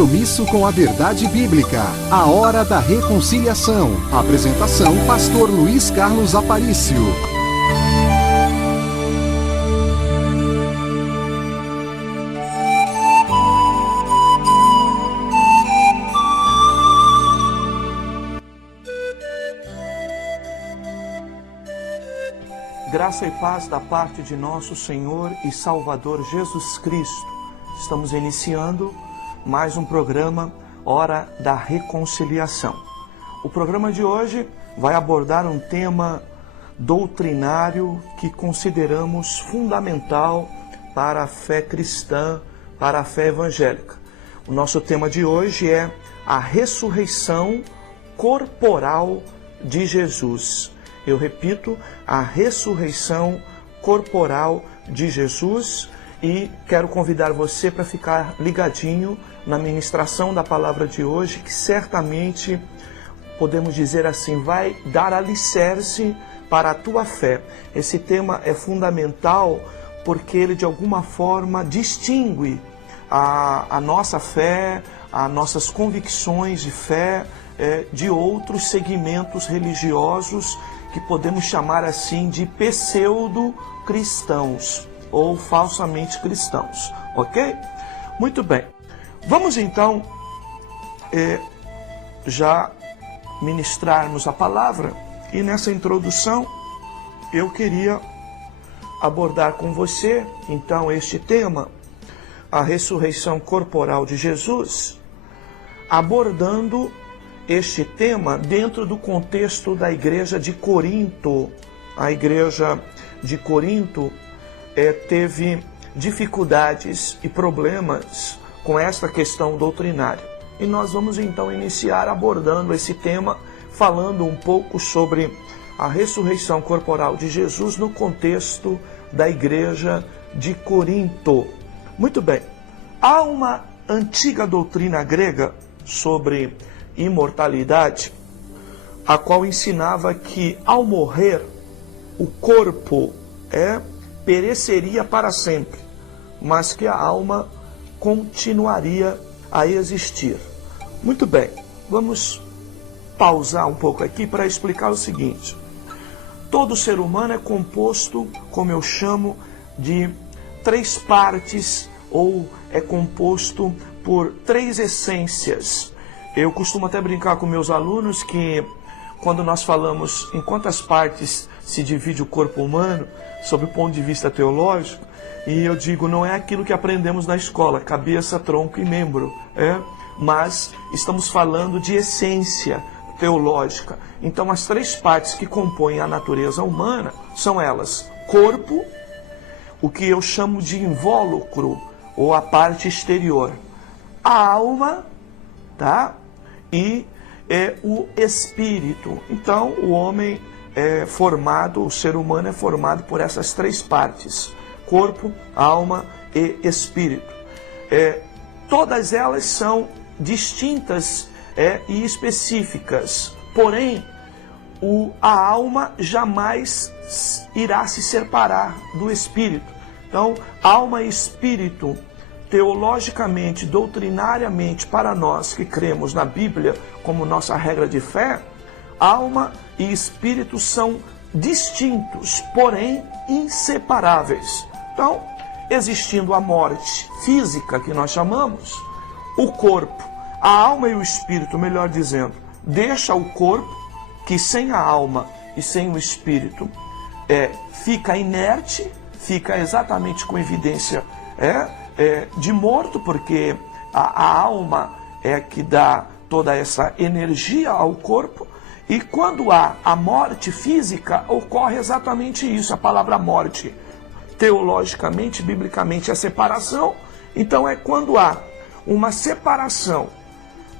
compromisso com a verdade bíblica. A Hora da Reconciliação. Apresentação: Pastor Luiz Carlos Aparício. Graça e paz da parte de nosso Senhor e Salvador Jesus Cristo. Estamos iniciando mais um programa Hora da Reconciliação. O programa de hoje vai abordar um tema doutrinário que consideramos fundamental para a fé cristã, para a fé evangélica. O nosso tema de hoje é a ressurreição corporal de Jesus. Eu repito, a ressurreição corporal de Jesus, e quero convidar você para ficar ligadinho na ministração da palavra de hoje, que certamente, podemos dizer assim, vai dar alicerce para a tua fé. Esse tema é fundamental porque ele de alguma forma distingue a nossa fé, as nossas convicções de fé de outros segmentos religiosos que podemos chamar assim de pseudo-cristãos ou falsamente cristãos, ok? Muito bem, vamos então já ministrarmos a palavra, e nessa introdução eu queria abordar com você então este tema, a ressurreição corporal de Jesus, abordando este tema dentro do contexto da igreja de Corinto. A igreja de Corinto teve dificuldades e problemas com esta questão doutrinária. E nós vamos então iniciar abordando esse tema, falando um pouco sobre a ressurreição corporal de Jesus no contexto da igreja de Corinto. Muito bem, há uma antiga doutrina grega sobre imortalidade, a qual ensinava que ao morrer o corpo pereceria para sempre, mas que a alma continuaria a existir. Muito bem, vamos pausar um pouco aqui para explicar o seguinte: todo ser humano é composto, como eu chamo, de três partes, ou é composto por três essências. Eu costumo até brincar com meus alunos que quando nós falamos em quantas partes se divide o corpo humano, sob o ponto de vista teológico, e eu digo, não é aquilo que aprendemos na escola, cabeça, tronco e membro, mas estamos falando de essência teológica. Então as três partes que compõem a natureza humana são elas: corpo, o que eu chamo de invólucro, ou a parte exterior, a alma, tá? E o espírito. Então o homem é formado, o ser humano é formado por essas três partes: corpo, alma e espírito. Todas elas são distintas e específicas, porém a alma jamais irá se separar do espírito. Então, alma e espírito, teologicamente, doutrinariamente, para nós que cremos na Bíblia como nossa regra de fé, alma e espírito são distintos, porém inseparáveis. Então, existindo a morte física, que nós chamamos, o corpo, a alma e o espírito, melhor dizendo, deixa o corpo, que sem a alma e sem o espírito fica inerte, fica exatamente com evidência de morto, porque a alma é que dá toda essa energia ao corpo, e quando há a morte física, ocorre exatamente isso. A palavra morte, teologicamente, biblicamente, é separação. Então é quando há uma separação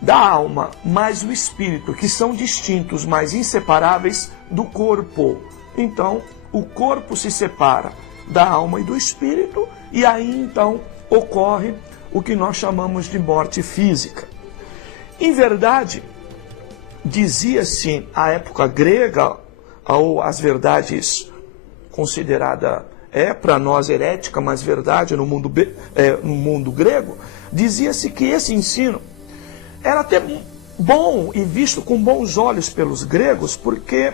da alma mais o espírito, que são distintos, mas inseparáveis do corpo. Então o corpo se separa da alma e do espírito, e aí então ocorre o que nós chamamos de morte física. Em verdade, dizia-se à época grega, ou as verdades considerada para nós herética, mas verdade no mundo grego, dizia-se que esse ensino era até bom e visto com bons olhos pelos gregos, porque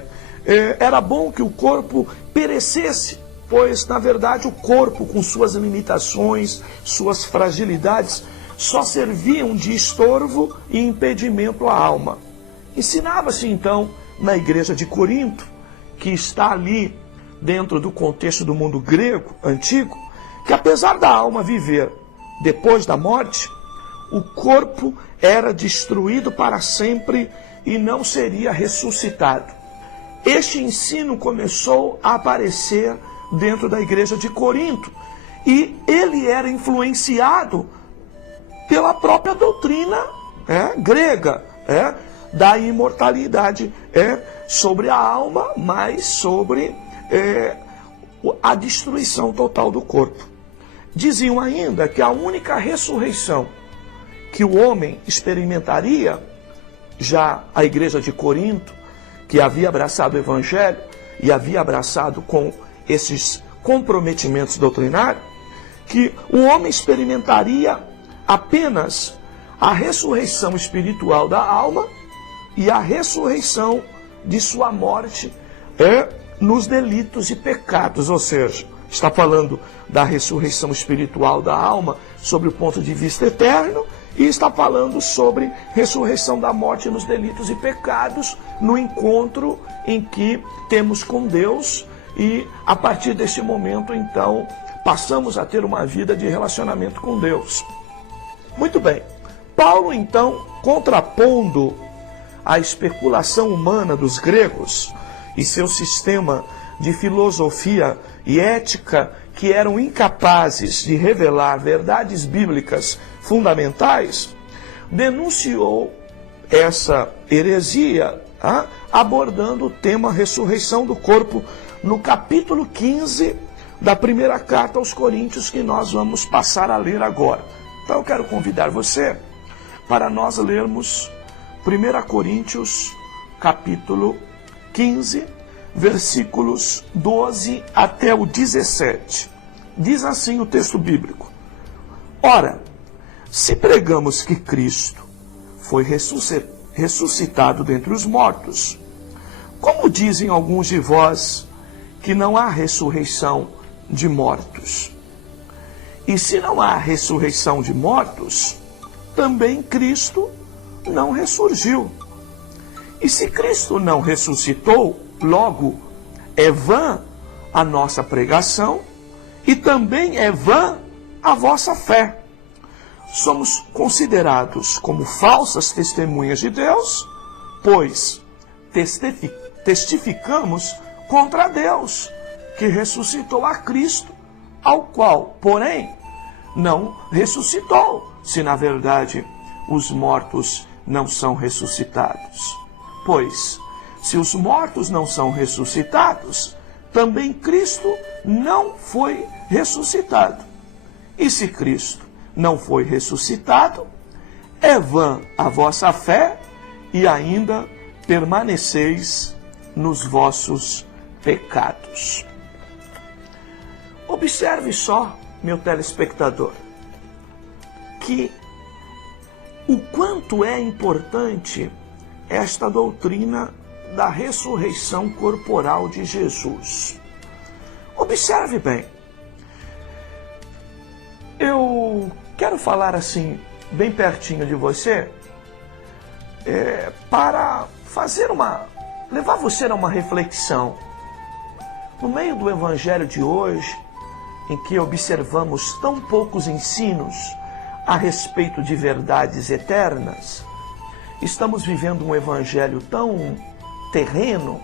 era bom que o corpo perecesse, pois, na verdade, o corpo, com suas limitações, suas fragilidades, só serviam de estorvo e impedimento à alma. Ensinava-se, então, na igreja de Corinto, que está ali dentro do contexto do mundo grego antigo, que apesar da alma viver depois da morte, o corpo era destruído para sempre e não seria ressuscitado. Este ensino começou a aparecer dentro da igreja de Corinto, e ele era influenciado pela própria doutrina grega, da imortalidade sobre a alma, mas sobre a destruição total do corpo. Diziam ainda que a única ressurreição que o homem experimentaria, já a igreja de Corinto, que havia abraçado o evangelho e havia abraçado com esses comprometimentos doutrinários, que o homem experimentaria apenas a ressurreição espiritual da alma e a ressurreição de sua morte nos delitos e pecados, ou seja, está falando da ressurreição espiritual da alma sobre o ponto de vista eterno, e está falando sobre ressurreição da morte nos delitos e pecados, no encontro em que temos com Deus, e a partir desse momento, então, passamos a ter uma vida de relacionamento com Deus. Muito bem. Paulo, então, contrapondo a especulação humana dos gregos e seu sistema de filosofia e ética, que eram incapazes de revelar verdades bíblicas fundamentais, denunciou essa heresia, abordando o tema ressurreição do corpo no capítulo 15 da primeira carta aos Coríntios, que nós vamos passar a ler agora. Então eu quero convidar você para nós lermos 1 Coríntios capítulo 15, versículos 12 até o 17. Diz assim o texto bíblico: Ora, se pregamos que Cristo foi ressuscitado dentre os mortos, como dizem alguns de vós que não há ressurreição de mortos? E se não há ressurreição de mortos, também Cristo não ressurgiu. E se Cristo não ressuscitou, logo é vã a nossa pregação e também é vã a vossa fé. Somos considerados como falsas testemunhas de Deus, pois testificamos contra Deus, que ressuscitou a Cristo, ao qual, porém, não ressuscitou, se na verdade os mortos não são ressuscitados. Pois, se os mortos não são ressuscitados, também Cristo não foi ressuscitado. E se Cristo não foi ressuscitado, é vã a vossa fé e ainda permaneceis nos vossos pecados. Observe só, meu telespectador, que o quanto é importante esta doutrina da ressurreição corporal de Jesus. Observe bem. Eu quero falar assim, bem pertinho de você, para levar você a uma reflexão. No meio do evangelho de hoje, em que observamos tão poucos ensinos a respeito de verdades eternas, estamos vivendo um evangelho tão terreno,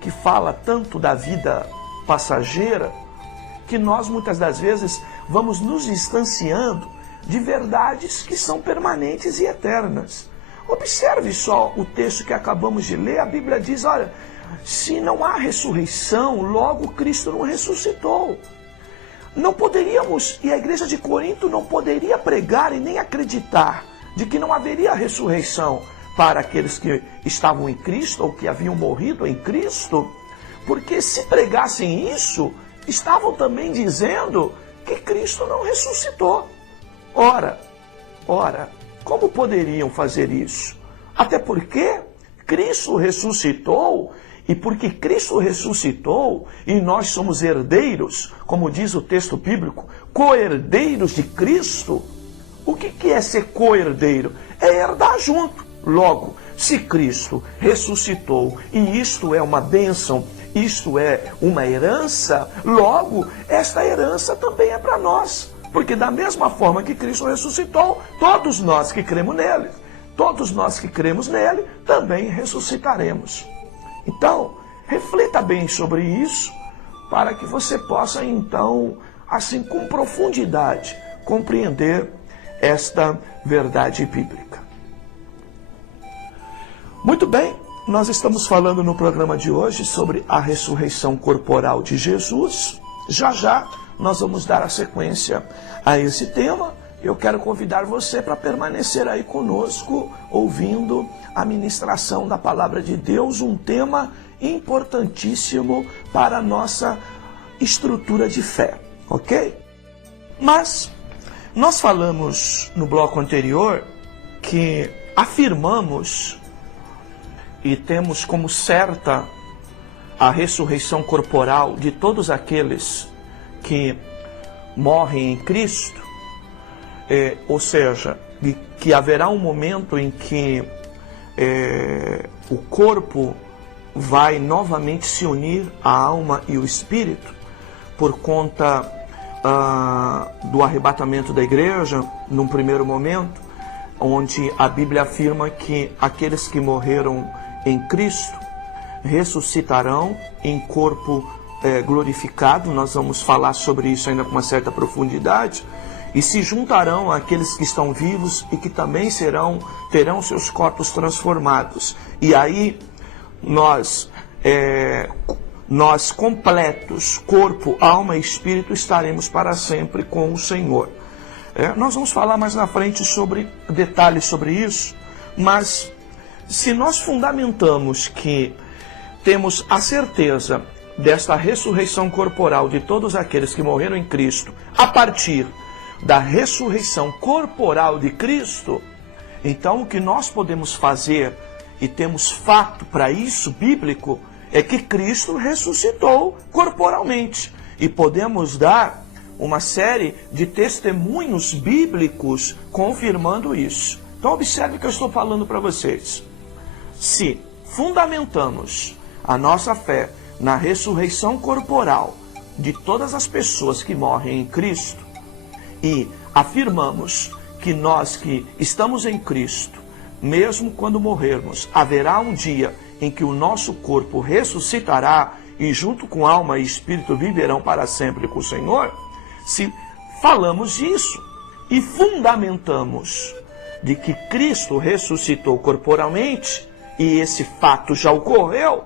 que fala tanto da vida passageira, que nós muitas das vezes vamos nos distanciando de verdades que são permanentes e eternas. Observe só o texto que acabamos de ler. A Bíblia diz, olha, se não há ressurreição, logo Cristo não ressuscitou. Não poderíamos, e a igreja de Corinto não poderia pregar e nem acreditar de que não haveria ressurreição para aqueles que estavam em Cristo ou que haviam morrido em Cristo, porque se pregassem isso, estavam também dizendo que Cristo não ressuscitou. Ora, como poderiam fazer isso? Até porque Cristo ressuscitou, e porque Cristo ressuscitou e nós somos herdeiros, como diz o texto bíblico, co-herdeiros de Cristo. O que é ser co-herdeiro? É herdar junto. Logo, se Cristo ressuscitou e isto é uma bênção, isto é uma herança, logo, esta herança também é para nós. Porque da mesma forma que Cristo ressuscitou, todos nós que cremos nele, também ressuscitaremos. Então, reflita bem sobre isso, para que você possa, então, assim, com profundidade, compreender esta verdade bíblica. Muito bem, nós estamos falando no programa de hoje sobre a ressurreição corporal de Jesus. Já já nós vamos dar a sequência a esse tema. Eu quero convidar você para permanecer aí conosco, ouvindo a ministração da Palavra de Deus, um tema importantíssimo para a nossa estrutura de fé, ok? Mas nós falamos no bloco anterior que afirmamos e temos como certa a ressurreição corporal de todos aqueles que morrem em Cristo, ou seja, que haverá um momento em que o corpo vai novamente se unir à alma e o espírito por conta do arrebatamento da igreja, num primeiro momento, onde a Bíblia afirma que aqueles que morreram em Cristo ressuscitarão em corpo glorificado. Nós vamos falar sobre isso ainda com uma certa profundidade, e se juntarão àqueles que estão vivos e que também terão seus corpos transformados. E aí nós completos, corpo, alma e espírito, estaremos para sempre com o Senhor. Nós vamos falar mais na frente sobre detalhes sobre isso, mas se nós fundamentamos que temos a certeza desta ressurreição corporal de todos aqueles que morreram em Cristo, a partir da ressurreição corporal de Cristo, então o que nós podemos fazer, e temos fato para isso bíblico, é que Cristo ressuscitou corporalmente. E podemos dar uma série de testemunhos bíblicos confirmando isso. Então observe o que eu estou falando para vocês. Se fundamentamos a nossa fé na ressurreição corporal de todas as pessoas que morrem em Cristo, e afirmamos que nós que estamos em Cristo, mesmo quando morrermos, haverá um dia em que o nosso corpo ressuscitará e junto com alma e espírito viverão para sempre com o Senhor, se falamos disso e fundamentamos de que Cristo ressuscitou corporalmente, e esse fato já ocorreu,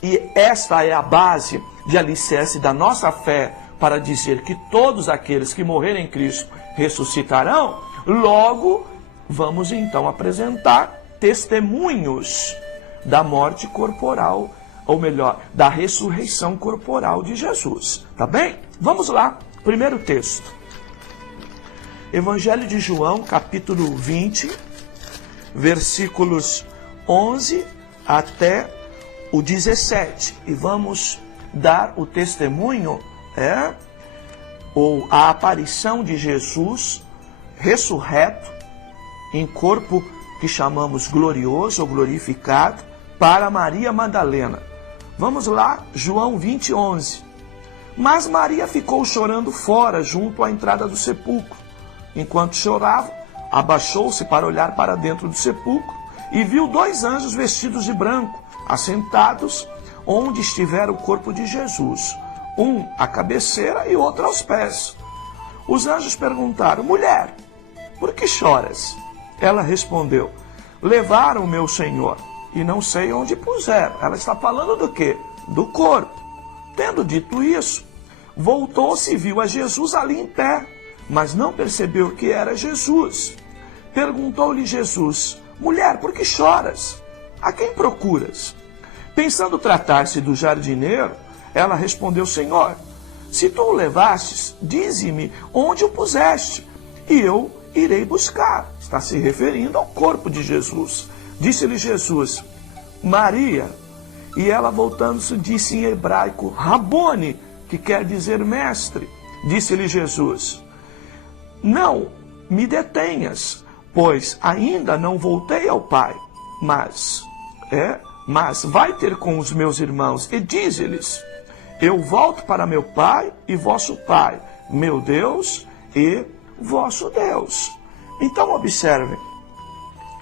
e esta é a base de alicerce da nossa fé para dizer que todos aqueles que morrerem em Cristo ressuscitarão, logo vamos então apresentar testemunhos da morte corporal, ou melhor, da ressurreição corporal de Jesus. Tá bem? Vamos lá, primeiro texto. Evangelho de João, capítulo 20, versículos 11 até o 17. E vamos dar o testemunho, ou a aparição de Jesus ressurreto em corpo que chamamos glorioso ou glorificado para Maria Madalena. Vamos lá, João 20, 11. Mas Maria ficou chorando fora, junto à entrada do sepulcro. Enquanto chorava, abaixou-se para olhar para dentro do sepulcro e viu 2 anjos vestidos de branco, assentados onde estivera o corpo de Jesus, um à cabeceira e outro aos pés. Os anjos perguntaram: mulher, por que choras? Ela respondeu: levaram o meu Senhor e não sei onde puseram. Ela está falando do quê? Do corpo. Tendo dito isso, voltou-se e viu a Jesus ali em pé, mas não percebeu que era Jesus. Perguntou-lhe Jesus: mulher, por que choras? A quem procuras? Pensando tratar-se do jardineiro, ela respondeu: Senhor, se tu o levastes, dize-me onde o puseste, e eu irei buscar. Está se referindo ao corpo de Jesus. Disse-lhe Jesus, Maria. E ela, voltando-se, disse em hebraico, Rabone, que quer dizer mestre. Disse-lhe Jesus, não me detenhas, pois ainda não voltei ao Pai, mas vai ter com os meus irmãos e dize-lhes, eu volto para meu Pai e vosso Pai, meu Deus e vosso Deus. Então observem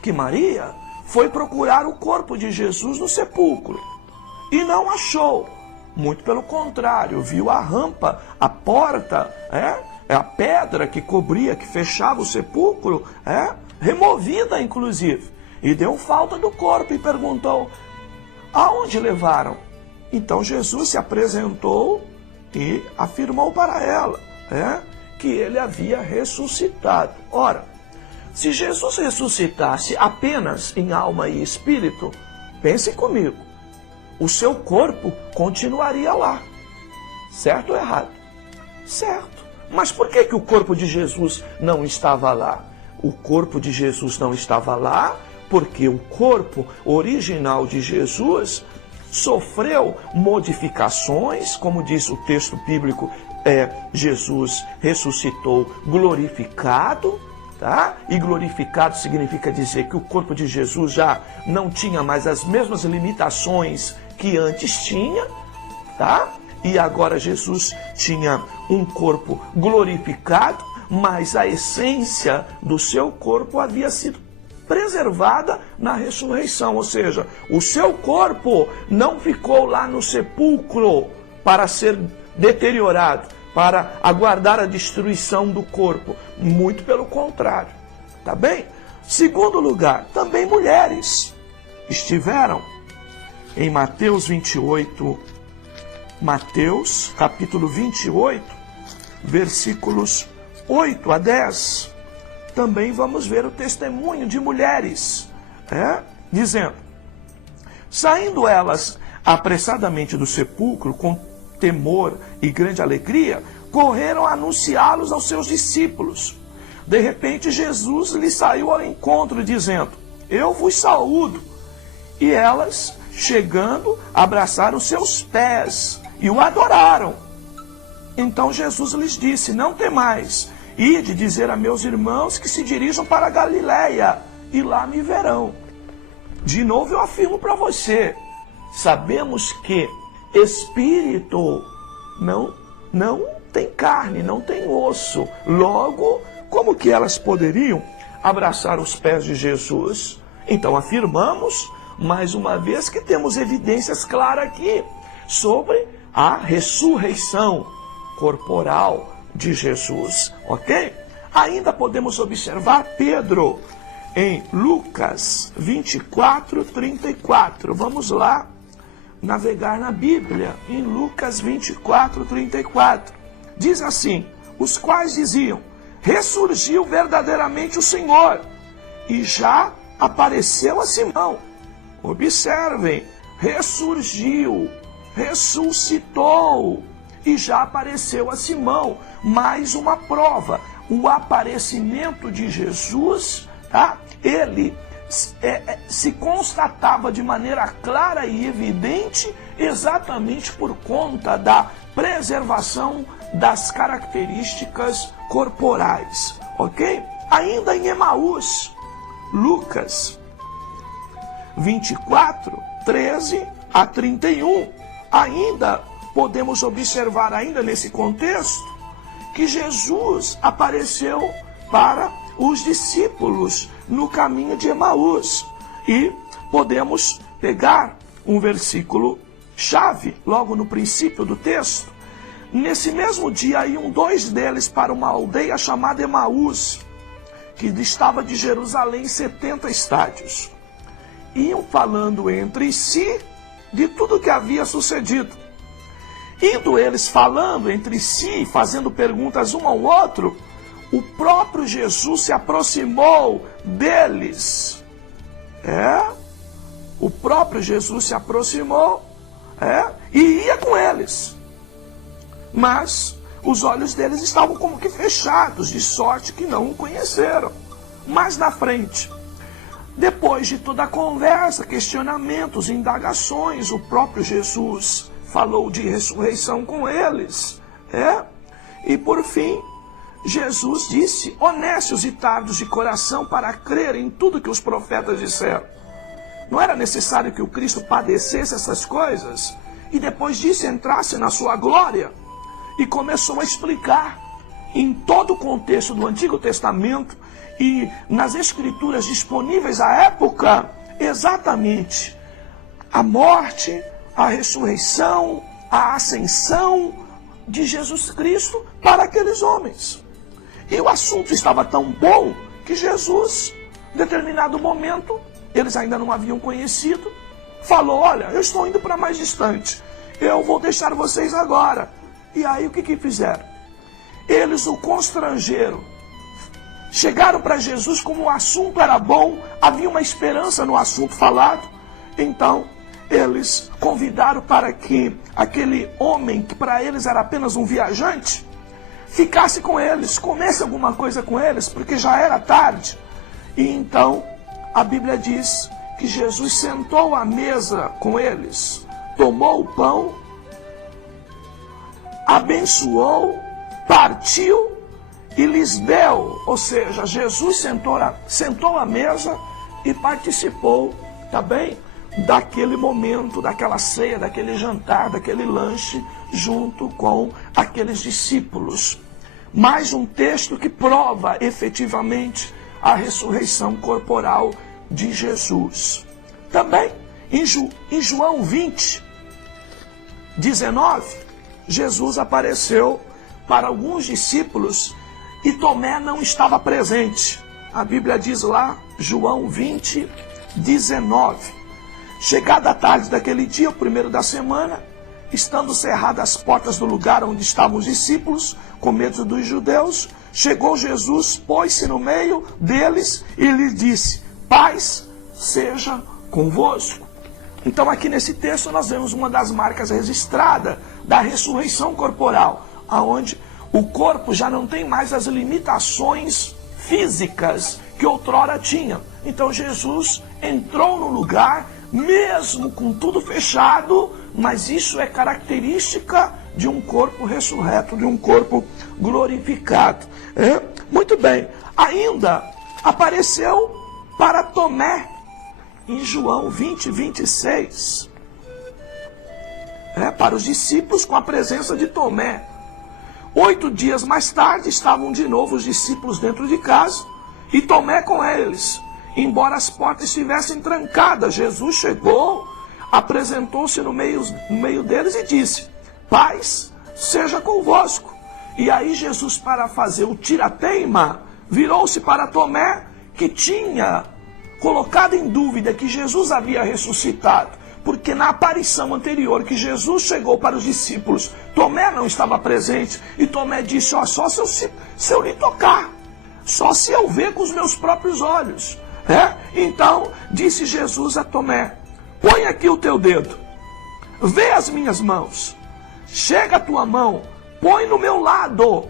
que Maria foi procurar o corpo de Jesus no sepulcro e não achou. Muito pelo contrário, viu a rampa, a porta, a pedra que cobria, que fechava o sepulcro, removida inclusive. E deu falta do corpo e perguntou, aonde levaram? Então Jesus se apresentou e afirmou para ela que ele havia ressuscitado. Ora, se Jesus ressuscitasse apenas em alma e espírito, pensem comigo, o seu corpo continuaria lá. Certo ou errado? Certo. Mas por que o corpo de Jesus não estava lá? O corpo de Jesus não estava lá porque o corpo original de Jesus sofreu modificações, como diz o texto bíblico, Jesus ressuscitou glorificado, tá? E glorificado significa dizer que o corpo de Jesus já não tinha mais as mesmas limitações que antes tinha, tá? E agora Jesus tinha um corpo glorificado, mas a essência do seu corpo havia sido preservada na ressurreição, ou seja, o seu corpo não ficou lá no sepulcro para ser deteriorado, para aguardar a destruição do corpo, muito pelo contrário, tá bem? Segundo lugar, também mulheres estiveram em Mateus 28, Mateus capítulo 28, versículos 8 a 10, também vamos ver o testemunho de mulheres, dizendo, saindo elas apressadamente do sepulcro, com temor e grande alegria, correram a anunciá-los aos seus discípulos. De repente Jesus lhes saiu ao encontro, dizendo, eu vos saúdo. E elas, chegando, abraçaram seus pés e o adoraram. Então Jesus lhes disse, não temais, ide dizer a meus irmãos que se dirijam para a Galileia, e lá me verão. De novo eu afirmo para você, sabemos que espírito não tem carne, não tem osso. Logo, como que elas poderiam abraçar os pés de Jesus? Então afirmamos, mais uma vez, que temos evidências claras aqui sobre a ressurreição corporal de Jesus, ok? Ainda podemos observar Pedro em Lucas 24, 34. Vamos lá navegar na Bíblia, em Lucas 24, 34. Diz assim, os quais diziam, ressurgiu verdadeiramente o Senhor, e já apareceu a Simão. Observem, ressurgiu, ressuscitou, e já apareceu a Simão. Mais uma prova, o aparecimento de Jesus, tá? Ele se constatava de maneira clara e evidente exatamente por conta da preservação das características corporais, ok? Ainda em Emaús, Lucas 24, 13 a 31, ainda podemos observar, ainda nesse contexto, que Jesus apareceu para os discípulos no caminho de Emaús. E podemos pegar um versículo chave, logo no princípio do texto. Nesse mesmo dia iam dois deles para uma aldeia chamada Emaús, que distava de Jerusalém 70 estádios. Iam falando entre si de tudo o que havia sucedido. Indo eles falando entre si, fazendo perguntas um ao outro, o próprio Jesus se aproximou deles. O próprio Jesus se aproximou e ia com eles. Mas os olhos deles estavam como que fechados, de sorte que não o conheceram. Mais na frente, depois de toda a conversa, questionamentos, indagações, o próprio Jesus falou de ressurreição com eles. E por fim, Jesus disse: honestos e tardos de coração para crer em tudo que os profetas disseram. Não era necessário que o Cristo padecesse essas coisas e depois disso entrasse na sua glória? E começou a explicar em todo o contexto do Antigo Testamento e nas escrituras disponíveis à época, exatamente a morte, a ressurreição, a ascensão de Jesus Cristo para aqueles homens. E o assunto estava tão bom que Jesus, em determinado momento, eles ainda não haviam conhecido, falou: olha, eu estou indo para mais distante, eu vou deixar vocês agora. E aí o que fizeram? Eles o constrangeram. Chegaram para Jesus como o assunto era bom, havia uma esperança no assunto falado. Então, eles convidaram para que aquele homem, que para eles era apenas um viajante, ficasse com eles, comesse alguma coisa com eles, porque já era tarde. E então, a Bíblia diz que Jesus sentou à mesa com eles, tomou o pão, abençoou, partiu e lhes deu. Ou seja, Jesus sentou à mesa e participou, tá bem? Daquele momento, daquela ceia, daquele jantar, daquele lanche, junto com aqueles discípulos. Mais um texto que prova efetivamente a ressurreição corporal de Jesus. Também, em João 20, 19, Jesus apareceu para alguns discípulos e Tomé não estava presente. A Bíblia diz lá, João 20, 19. Chegada a tarde daquele dia, o primeiro da semana, estando cerradas as portas do lugar onde estavam os discípulos, com medo dos judeus, chegou Jesus, pôs-se no meio deles e lhes disse: paz seja convosco. Então aqui nesse texto nós vemos uma das marcas registradas da ressurreição corporal, aonde o corpo já não tem mais as limitações físicas que outrora tinha. Então Jesus entrou no lugar, mesmo com tudo fechado, mas isso é característica de um corpo ressurreto, de um corpo glorificado. Muito bem, ainda apareceu para Tomé, em João 20, 26. Para os discípulos com a presença de Tomé. 8 dias mais tarde estavam de novo os discípulos dentro de casa e Tomé com eles. Embora as portas estivessem trancadas, Jesus chegou, apresentou-se no meio deles e disse: paz seja convosco. E aí Jesus, para fazer o tira-teima, virou-se para Tomé, que tinha colocado em dúvida que Jesus havia ressuscitado, porque na aparição anterior que Jesus chegou para os discípulos, Tomé não estava presente, e Tomé disse: ó, só se eu lhe tocar, só se eu ver com os meus próprios olhos. Então disse Jesus a Tomé: põe aqui o teu dedo, vê as minhas mãos, chega a tua mão, põe no meu lado,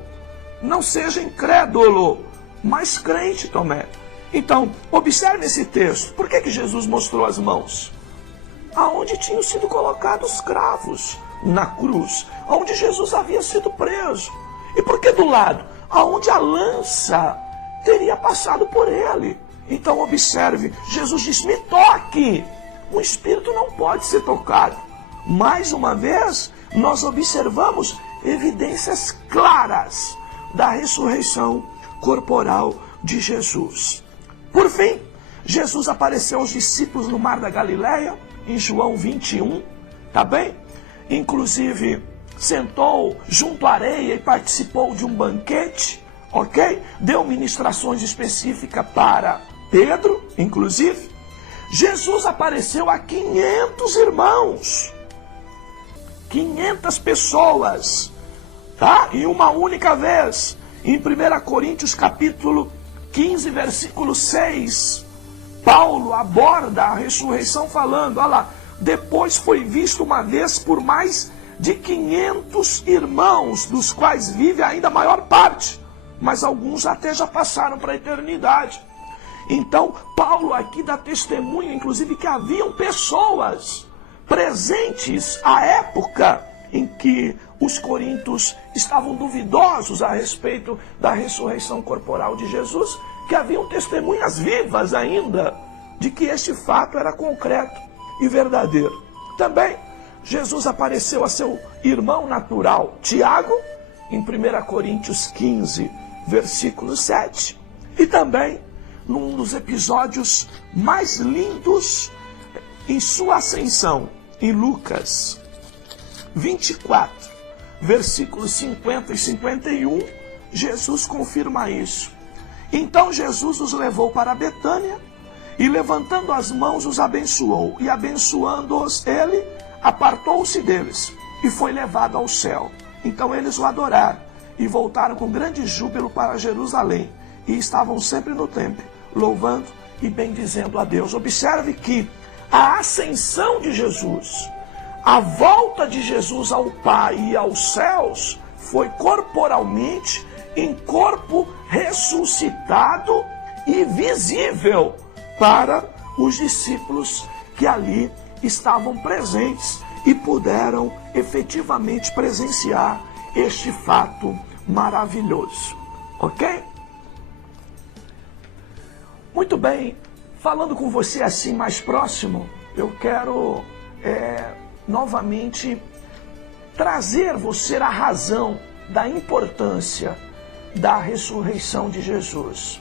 não seja incrédulo, mas crente, Tomé. Então, observe esse texto. Por que Jesus mostrou as mãos? Aonde tinham sido colocados os cravos na cruz, aonde Jesus havia sido preso. E por que do lado? Aonde a lança teria passado por ele. Então observe, Jesus diz: me toque. O espírito não pode ser tocado. Mais uma vez, nós observamos evidências claras da ressurreição corporal de Jesus. Por fim, Jesus apareceu aos discípulos no Mar da Galileia, em João 21, tá bem? Inclusive, sentou junto à areia e participou de um banquete, ok? Deu ministrações específicas para Pedro, inclusive. Jesus apareceu a 500 irmãos, 500 pessoas, tá? Em uma única vez. Em 1 Coríntios capítulo 15, versículo 6, Paulo aborda a ressurreição falando, olha lá, depois foi visto uma vez por mais de 500 irmãos, dos quais vive ainda a maior parte, mas alguns até já passaram para a eternidade. Então, Paulo aqui dá testemunho, inclusive, que haviam pessoas presentes à época em que os coríntios estavam duvidosos a respeito da ressurreição corporal de Jesus, que haviam testemunhas vivas ainda de que este fato era concreto e verdadeiro. Também, Jesus apareceu a seu irmão natural, Tiago, em 1 Coríntios 15, versículo 7, e também num dos episódios mais lindos em sua ascensão, em Lucas 24, versículos 50 e 51, Jesus confirma isso. Então Jesus os levou para Betânia e, levantando as mãos, os abençoou, e abençoando-os ele, apartou-se deles e foi levado ao céu. Então eles o adoraram e voltaram com grande júbilo para Jerusalém, e estavam sempre no templo, louvando e bendizendo a Deus. Observe que a ascensão de Jesus, a volta de Jesus ao Pai e aos céus, foi corporalmente, em corpo ressuscitado e visível para os discípulos que ali estavam presentes e puderam efetivamente presenciar este fato maravilhoso. Ok? Muito bem, falando com você assim mais próximo, eu quero novamente trazer você a razão da importância da ressurreição de Jesus.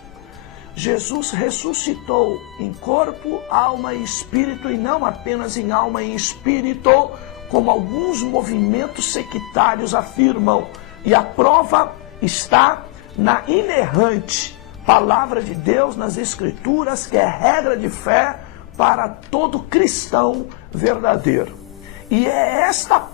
Jesus ressuscitou em corpo, alma e espírito, e não apenas em alma e espírito, como alguns movimentos sectários afirmam. E a prova está na inerrante palavra de Deus nas Escrituras, que é regra de fé para todo cristão verdadeiro. E é esta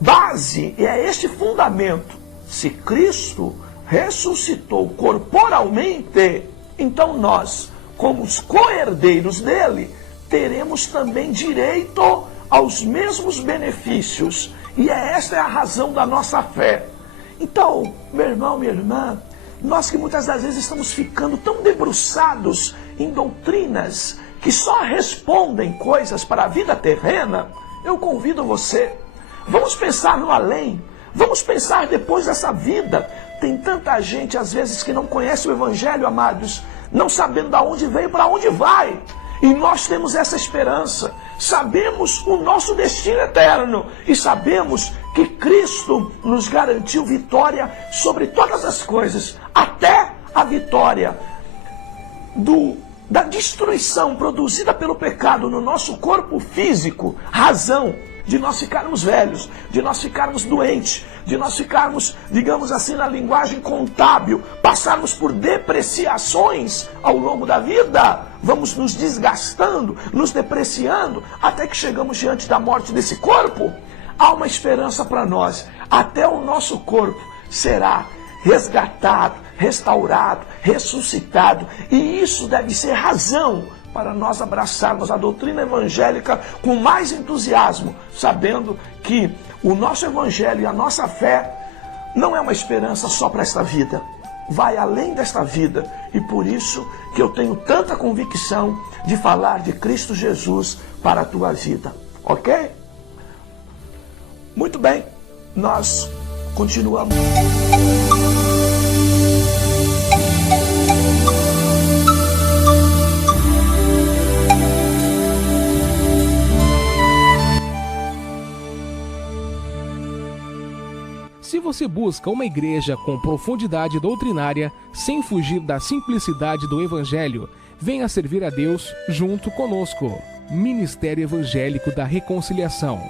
base, é este fundamento. Se Cristo ressuscitou corporalmente, então nós, como os co-herdeiros dele, teremos também direito aos mesmos benefícios. E esta é a razão da nossa fé. Então, meu irmão, minha irmã, nós que muitas das vezes estamos ficando tão debruçados em doutrinas que só respondem coisas para a vida terrena, eu convido você, vamos pensar no além, vamos pensar depois dessa vida. Tem tanta gente, às vezes, que não conhece o Evangelho, amados, não sabendo de onde veio, para onde vai. E nós temos essa esperança, sabemos o nosso destino eterno e sabemos que Cristo nos garantiu vitória sobre todas as coisas, até a vitória da destruição produzida pelo pecado no nosso corpo físico, razão de nós ficarmos velhos, de nós ficarmos doentes, de nós ficarmos, digamos assim, na linguagem contábil, passarmos por depreciações ao longo da vida, vamos nos desgastando, nos depreciando, até que chegamos diante da morte desse corpo. Há uma esperança para nós, até o nosso corpo será resgatado, restaurado, ressuscitado, e isso deve ser razão para nós abraçarmos a doutrina evangélica com mais entusiasmo, sabendo que o nosso evangelho e a nossa fé não é uma esperança só para esta vida, vai além desta vida, e por isso que eu tenho tanta convicção de falar de Cristo Jesus para a tua vida, ok? Muito bem, nós continuamos. Se você busca uma igreja com profundidade doutrinária, sem fugir da simplicidade do Evangelho, venha servir a Deus junto conosco. Ministério Evangélico da Reconciliação.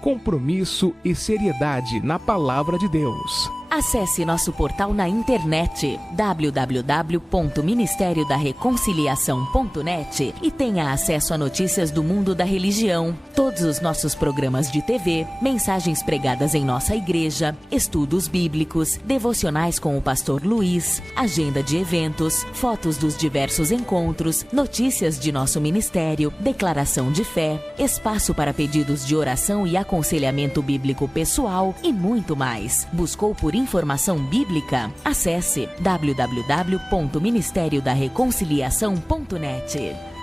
Compromisso e seriedade na Palavra de Deus. Acesse nosso portal na internet www.ministériodareconciliação.net e tenha acesso a notícias do mundo da religião, todos os nossos programas de TV, mensagens pregadas em nossa igreja, estudos bíblicos, devocionais com o pastor Luiz, agenda de eventos, fotos dos diversos encontros, notícias de nosso ministério, declaração de fé, espaço para pedidos de oração e aconselhamento bíblico pessoal e muito mais. Buscou por informação bíblica? Acesse www.ministériodareconciliação.net.